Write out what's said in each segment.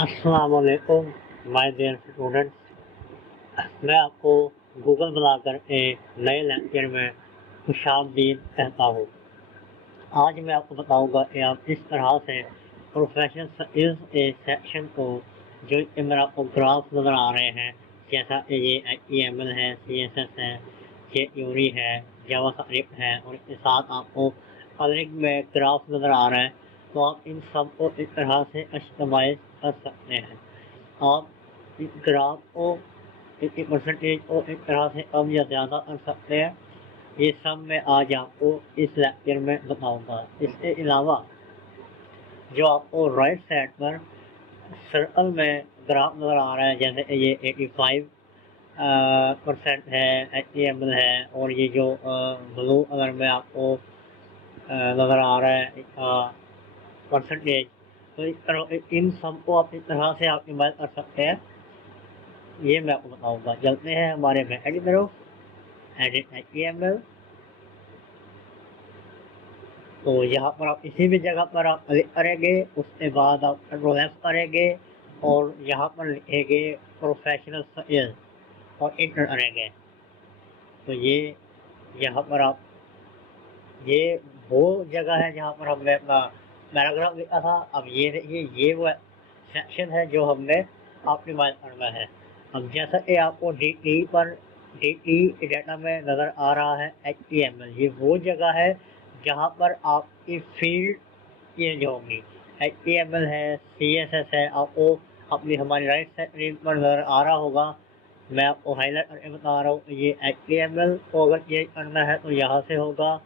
अस्सलाम वालेकुम my dear students. मैं आपको गूगल बुलाकर एक नए लेक्चर में खुशामदीद कहता हूँ। आज मैं आपको बताऊँगा कि आप किस तरह से प्रोफेशनल स्किल्स ए सेक्शन को जो इनमें आपको ग्राफ नज़र आ रहे हैं, जैसा कि ये HTML है, CSS है, jQuery है, जावास्क्रिप्ट है और इसके साथ आपको अलग में ग्राफ नज़र आ रहा है, तो आप इन सब को इस तरह से कस्टमाइज कर सकते हैं। आप इस ग्राफ को इसकी परसेंटेज को इस तरह से कम या ज़्यादा कर सकते हैं। ये सब मैं आज आपको इस लेक्चर में बताऊंगा। इसके अलावा जो आपको राइट साइड पर सर्कल में ग्राफ नज़र आ रहा है, जैसे ये 85% है, HTML है, और ये जो ब्लू कलर में आपको नज़र आ रहा है परसेंटेज, तो इस तरह इन सब को आप इस तरह से आप इस्तेमाल कर सकते हैं। ये मैं आपको बताऊंगा। चलते हैं हमारे बैक की तरफ, एडिट HTML। तो यहाँ पर आप किसी भी जगह पर आप क्लिक करेंगे, उसके बाद आप कंट्रोल F करेंगे और यहाँ पर लिखेंगे प्रोफेशनल स्किल और इंटर करेंगे। तो ये यहाँ पर आप, ये वो जगह है जहाँ पर हमने अपना पैराग्राफ लिखा था। अब ये देखिए, ये वो सेक्शन है जो हमने ऑप्टिमाइज करना है। अब जैसा कि आपको डी पर डी डाटा में नज़र आ रहा है HTML, ये वो जगह है जहाँ पर आपकी फील्ड चेंज होंगी। HTML है, CSS है, आपको अपनी हमारी राइट साइड पर नज़र आ रहा होगा। मैं आपको हाईलाइट करके बता रहा हूँ। ये HTML को अगर चेंज करना है तो यहाँ से होगा,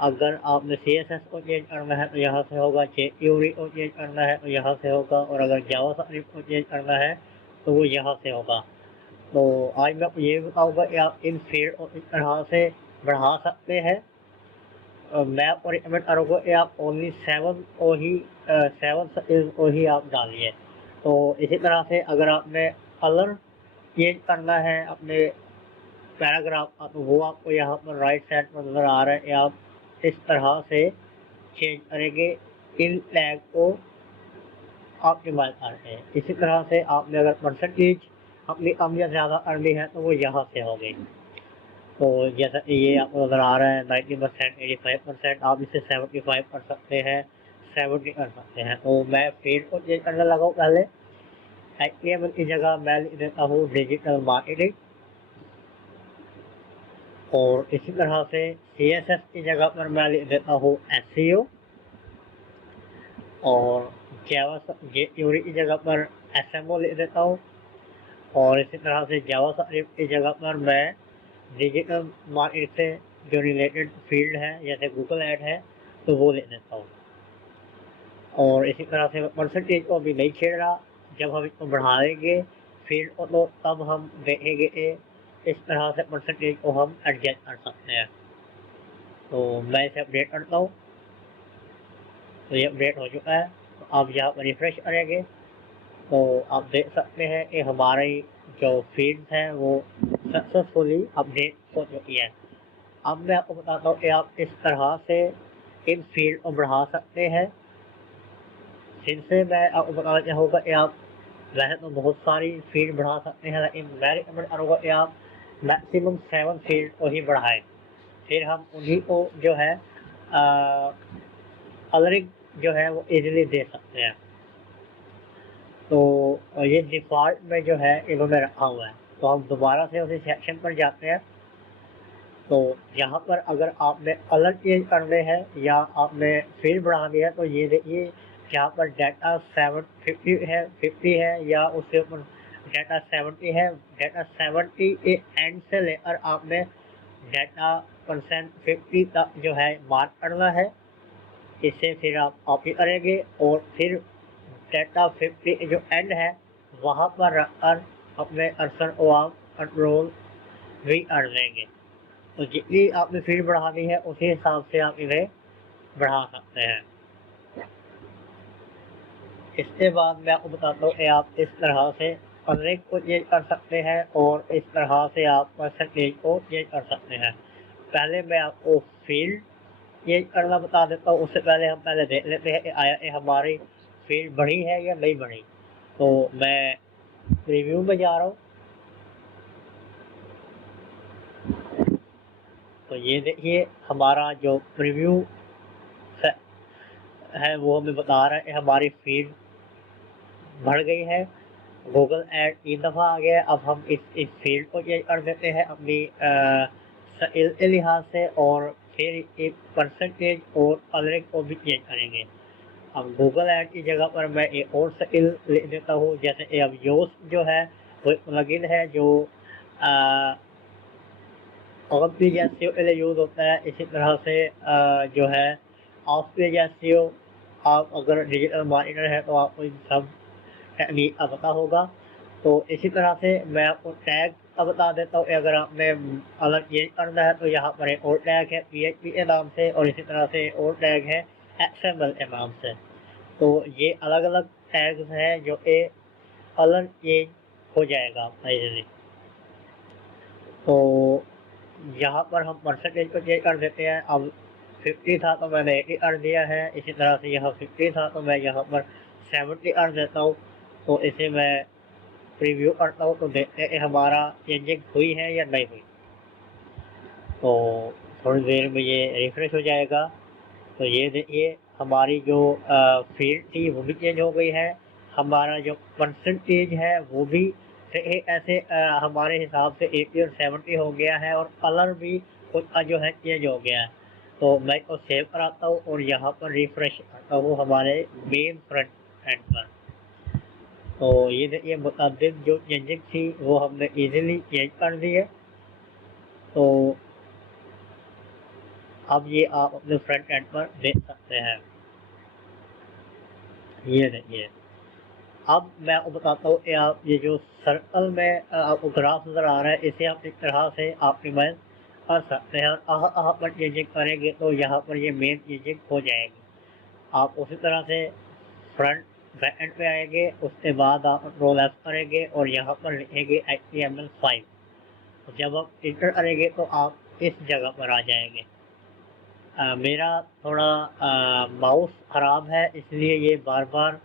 अगर आपने CSS को चेंज करना है तो यहाँ से होगा, jQuery को चेंज करना है तो यहाँ से होगा, और अगर जावास्क्रिप्ट को चेंज करना है तो वो यहाँ से होगा। तो आज मैं आपको ये बताऊँगा कि आप इन फील्ड को इस तरह से बढ़ा सकते हैं। मैं आपको रिकमेंड करूँगा कि आप ओनली 7 को ही 7 को ही आप डालिए। तो इसी तरह से अगर आपने कलर चेंज करना है अपने पैराग्राफ का, तो वो आपको यहाँ पर राइट साइड पर नज़र आ रहा है कि आप इस तरह से चेंज करेंगे, इन टैग को ऑप्टिमाइज करके। इसी तरह से आपने अगर परसेंटेज अपनी कम या ज़्यादा करनी है तो वो यहाँ से होगी। तो जैसा कि ये आपको नज़र आ रहा है 90%, 85%, आप इसे 75 कर सकते हैं, 70 कर सकते हैं। तो मैं फील्ड को चेंज करने लगा हूँ। पहले HTML की जगह मैं लिख देता हूँ डिजिटल मार्केटिंग, और इसी तरह से CSS की जगह पर मैं लिख देता हूँ SEO, और jQuery की जगह पर SMO लिख देता हूँ, और इसी तरह से जावास्क्रिप्ट की जगह पर मैं डिजिटल मार्केट से जो रिलेटेड फील्ड है जैसे गूगल ऐड है तो वो लिख देता हूँ। और इसी तरह से परसेंटेज को अभी नहीं छेड़ रहा। जब हम इसको बढ़ा देंगे फील्ड को तो तब हम देखेंगे कि इस तरह से परसेंटेज को हम एडजस्ट कर सकते हैं। तो मैं इसे अपडेट करता हूँ। तो ये अपडेट हो चुका है। तो आप यहाँ पर रिफ्रेश करेंगे तो आप देख सकते हैं कि हमारी जो फील्ड है वो सक्सेसफुली अपडेट हो चुकी है। अब मैं आपको बताता हूँ कि आप इस तरह से इन फील्ड को बढ़ा सकते हैं। जिनसे मैं आपको बताना चाहूँगा कि आप वैसे तो बहुत सारी फील्ड बढ़ा सकते हैं, लेकिन मैं रिकमेंड करूँगा कि आप मैक्सिमम 7 फील्ड को ही बढ़ाएं। फिर हम उन्हीं को जो है कलरिंग जो है वो इजीली दे सकते हैं। तो ये डिफ़ॉल्ट में जो है इन्होंने रखा हुआ है। तो हम दोबारा से उसी सेक्शन पर जाते हैं। तो यहाँ पर अगर आपने कलर चेंज करने हैं या आपने फील्ड बढ़ानी है तो ये देखिए, यहाँ पर डाटा 750 है, 50 है, या उसके ऊपर डाटा 70 है। डाटा 70 के एंड से लेकर आपने डाटा परसेंट 50 तक जो है मार्क करना है। इसे फिर आप कॉपी करेंगे और फिर डाटा 50 जो एंड है वहाँ पर रखकर अपने कर्सर को आप कंट्रोल भी कर देंगे। तो जितनी आपने फील्ड बढ़ानी है उसी हिसाब से आप इन्हें बढ़ा सकते हैं। इसके बाद मैं आपको बताता हूँ कि आप इस तरह से कलरिंग को चेंज कर सकते हैं और इस तरह से आप परसेंटेज को चेंज कर सकते हैं। पहले मैं आपको फील्ड चेंज करना बता देता हूँ। उससे पहले हम देख लेते हैं कि आया हमारी फील्ड बढ़ी है या नहीं बढ़ी। तो मैं प्रीव्यू में जा रहा हूँ। तो ये देखिए हमारा जो प्रीव्यू है वो हमें बता रहा है हमारी फीड बढ़ गई है। गूगल ऐड 3 दफ़ा आ गया। अब हम इस फील्ड को चेंज कर देते हैं अपनी सेल के लिहाज से, और फिर एक परसेंटेज और अलग को भी चेंज करेंगे। अब गूगल ऐड की जगह पर मैं एक और सेल लिख देता हूँ। जैसे अब योस जो है वो प्लगइन है जो और भी एस के लिए यूज़ होता है। इसी तरह से जो है ऑफ पेज एस आप अगर डिजिटल मार्केटर है तो आपको इन सब टेक्निक का पता होगा। तो इसी तरह से मैं आपको टैग का बता देता हूँ। अगर आपने अलग चेंज करना है तो यहाँ पर एक और टैग है PHP के नाम से, और इसी तरह से और टैग है XML के नाम से। तो ये अलग अलग टैग्स हैं जो कि अलग चेंज हो जाएगा इजीली। तो यहाँ पर हम परसेंटेज को चेंज कर देते हैं। अब 50 था तो मैंने 80 कर दिया है। इसी तरह से यहाँ 50 था तो मैं यहाँ पर 70 कर देता हूँ। तो इसे मैं प्रीव्यू करता हूँ तो देखते हैं हमारा चेंजिंग हुई है या नहीं हुई। तो थोड़ी देर में ये रिफ्रेश हो जाएगा। तो ये देखिए हमारी जो फील्ड थी वो भी चेंज हो गई है। हमारा जो परसेंटेज है वो भी ऐसे हमारे हिसाब से 80 और 70 हो गया है, और कलर भी उसका जो है चेंज हो गया है। तो मैं इसको सेव कराता हूँ और यहाँ पर रिफ्रेश करता हूँ हमारे मेन फ्रंट एंड पर। तो ये देखिए मुताबिक जो चेंजिंग थी वो हमने इजीली चेंज कर दी है। तो अब ये आप अपने फ्रंट एंड पर देख सकते हैं। ये देखिए अब मैं आपको बताता हूँ कि आप ये जो सर्कल में आपको ग्राफ नज़र आ रहा है इसे आप इस तरह से ऑप्टिमाइज कर सकते हैं, और यहाँ पर चेंजिंग करेंगे तो यहाँ पर ये मेन चेंजिंग हो जाएगी। आप उसी तरह से फ्रंट बैक एंड पे आएंगे, उसके बाद आप रोल एफ करेंगे और यहाँ पर लिखेंगे HTML5। जब आप इंटर करेंगे तो आप इस जगह पर आ जाएंगे। मेरा थोड़ा माउस ख़राब है इसलिए ये बार बार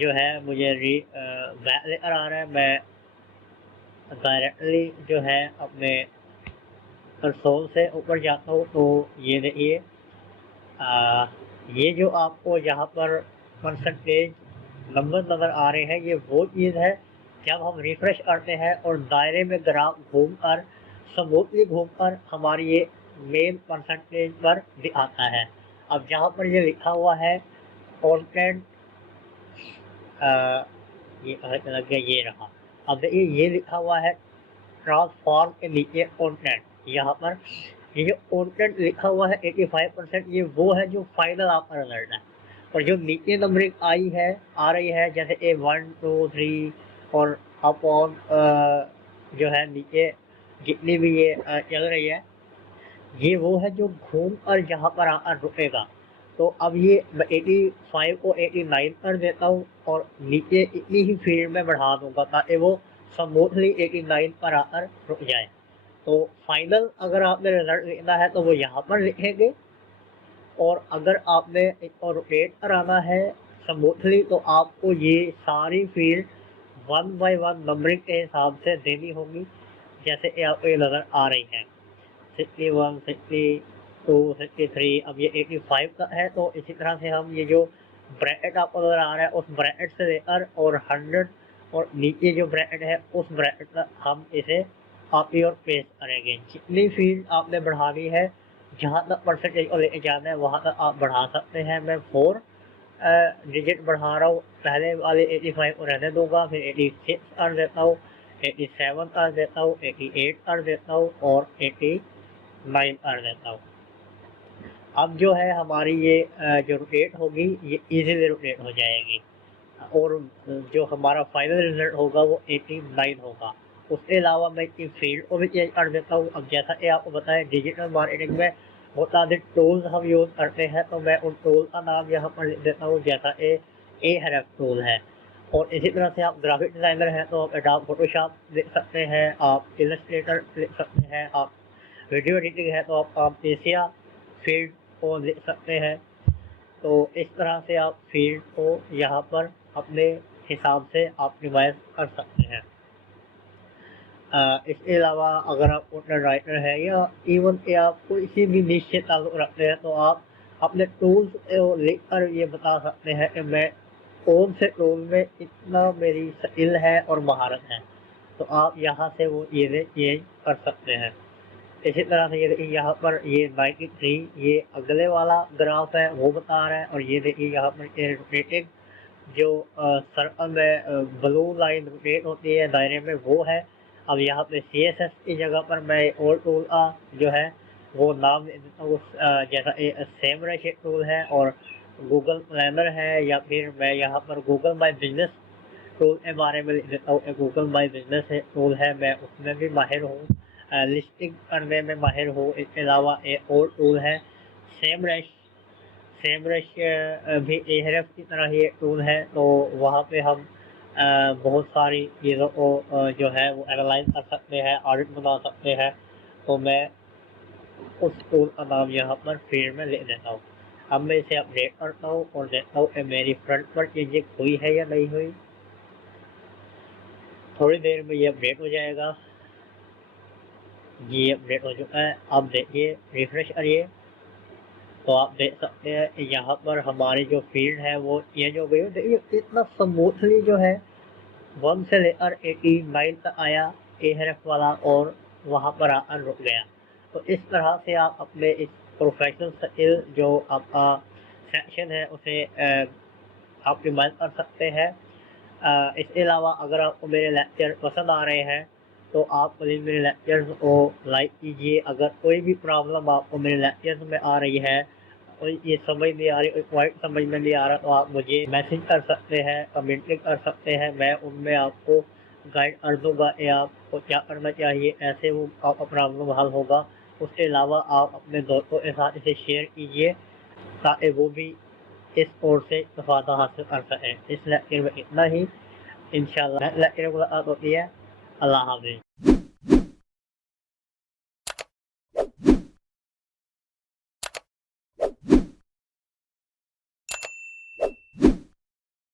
जो है मुझे बैक लेकर आ रहा है। मैं डायरेक्टली जो है अपने कंसोल से ऊपर जाता हूँ। तो ये देखिए ये जो आपको यहाँ पर परसेंटेज नंबर नज़र आ रहे हैं ये वो चीज़ है जब हम रिफ्रेश करते हैं और दायरे में ग्राफ घूमकर स्मूथली घूमकर हमारी ये मेन परसेंटेज पर दिखाता है। अब जहाँ पर ये लिखा हुआ है कंटेंट, ये लग गया, ये रहा। अब देखिए ये लिखा हुआ है ट्रांसफॉर्म के नीचे कंटेंट। यहाँ पर ये जो कंटेंट लिखा हुआ है 85%, ये वो है जो फाइनल आपका रिजल्ट है। और जो नीचे नंबरिंग आई है आ रही है जैसे A1 2 3 और अपॉन जो है नीचे जितनी भी ये चल रही है ये वो है जो घूम कर जहाँ पर आकर रुकेगा। तो अब ये मैं 85 को 89 कर देता हूँ और नीचे इतनी ही फील्ड में बढ़ा दूंगा ताकि वो स्मूथली 89 पर आकर रुक जाए। तो फाइनल अगर आपने रिजल्ट लिखना है तो वो यहाँ पर लिखेंगे, और अगर आपने इसको रोटेट कराना है स्मूथली तो आपको ये सारी फील्ड 1 बाय 1 नंबरिंग के हिसाब से देनी होगी जैसे कि आपको ये नज़र आ रही है 61 62 63। अब ये 85 का है तो इसी तरह से हम ये जो ब्रैकेट आपको नज़र आ रहा है उस ब्रैकेट से लेकर और 100 और नीचे जो ब्रैकेट है उस ब्रैकेट तक हम इसे कॉपी और पेस्ट करेंगे। जितनी फील्ड आपने बढ़ानी है जहाँ तक परसेंटेज को लेके जाना है वहाँ तक आप बढ़ा सकते हैं। मैं 4 डिजिट बढ़ा रहा हूँ, पहले वाले 85 को रहने दूंगा, फिर 86 कर देता हूँ, 87 कर देता हूँ, 88 कर देता हूँ और 89 कर देता हूँ। अब जो है हमारी ये जो रोटेट होगी ये इजीली रोटेट हो जाएगी, और जो हमारा फाइनल रिजल्ट होगा वो 89 होगा। उसके अलावा मैं इसकी फील्ड को भी चेंज कर देता हूँ। अब जैसा कि आपको बताया डिजिटल मार्केटिंग में बहुत सारे टूल्स हम यूज़ करते हैं, तो मैं उन टूल का नाम यहाँ पर लिख देता हूँ जैसा Ahref टूल है। और इसी तरह से आप ग्राफिक डिज़ाइनर हैं तो आप एडोब फोटोशॉप लिख सकते हैं, आप इलस्ट्रेटर लिख सकते हैं, आप वीडियो एडिटिंग है तो आप Camtasia फील्ड को लिख सकते हैं। तो इस तरह से आप फील्ड को यहाँ पर अपने हिसाब से ऑप्टिमाइज कर सकते हैं। इसके अलावा अगर आप कंटेंट राइटर है या इवन कि आप किसी भी निश से ताल्लुक़ रखते हैं तो आप अपने टूल्स को लिख कर ये बता सकते हैं कि मैं कौन से टूल में इतना मेरी स्किल है और महारत है, तो आप यहाँ से वो चीज़ें चेंज कर सकते हैं। इसी तरह से ये देखिए यहाँ पर ये 93 ये अगले वाला ग्राफ है वो बता रहा है, और ये देखिए यहाँ पर रोटेटिंग जो सर्कल में ब्लू लाइन रोटेट होती है दायरे में वो है। अब यहाँ पे CSS की जगह पर मैं और टूल का जो है वो नाम दे देता हूँ, जैसा सेमरश टूल है और गूगल प्लानर है, या फिर मैं यहाँ पर गूगल माई बिजनेस टूल के बारे में लिख देता हूँ। गूगल माई बिजनेस टूल है, मैं उसमें भी माहिर हूँ, लिस्टिंग करने में माहिर हूँ। इसके अलावा एक और टूल है सेमरश भी एhref की तरह ही एक टूल है, तो वहाँ पे हम बहुत सारी चीज़ों को जो है वो एनालाइज कर सकते हैं, ऑडिट बना सकते हैं। तो मैं उस टूल का नाम यहाँ पर फील्ड में लिख देता हूँ। अब मैं इसे अपडेट करता हूँ और देखता हूँ कि मेरी फ्रंट पर चेंजिंग हुई है या नहीं हुई। थोड़ी देर में ये अपडेट हो जाएगा। ये अपडेट हो चुका है। आप देखिए, रिफ्रेश करिए तो आप देख सकते हैं कि यहाँ पर हमारी जो फील्ड है वो चेंज हो गई है। देखिए इतना स्मूथली जो है 1 से लेकर 89 तक आया एhref वाला और वहाँ पर आकर रुक गया। तो इस तरह से आप अपने इस प्रोफेशनल स्किल जो आपका सेक्शन है उसे ऑप्टिमाइज कर सकते हैं। इसके अलावा अगर आपको मेरे लेक्चर पसंद आ रहे हैं तो आप प्लीज़ मेरे लेक्चर्स को लाइक कीजिए। अगर कोई भी प्रॉब्लम आपको मेरे लेक्चर्स में आ रही है, कोई ये समझ नहीं आ रही, कोई पॉइंट समझ में नहीं आ रहा, तो आप मुझे मैसेज कर सकते हैं, कमेंटिंग कर सकते हैं। मैं उनमें आपको गाइड कर दूँगा कि आपको क्या करना चाहिए, ऐसे वो आपका प्रॉब्लम हल होगा। उसके अलावा आप अपने दोस्तों के साथ इसे शेयर कीजिए ताकि वो भी इस कोर्स से फ़ायदा हासिल कर सकें। इस लेक्चर में इतना ही। इंशाल्लाह नेक्स्ट लेक्चर में मुलाकात होती है। अल्लाह हाफ़िज़।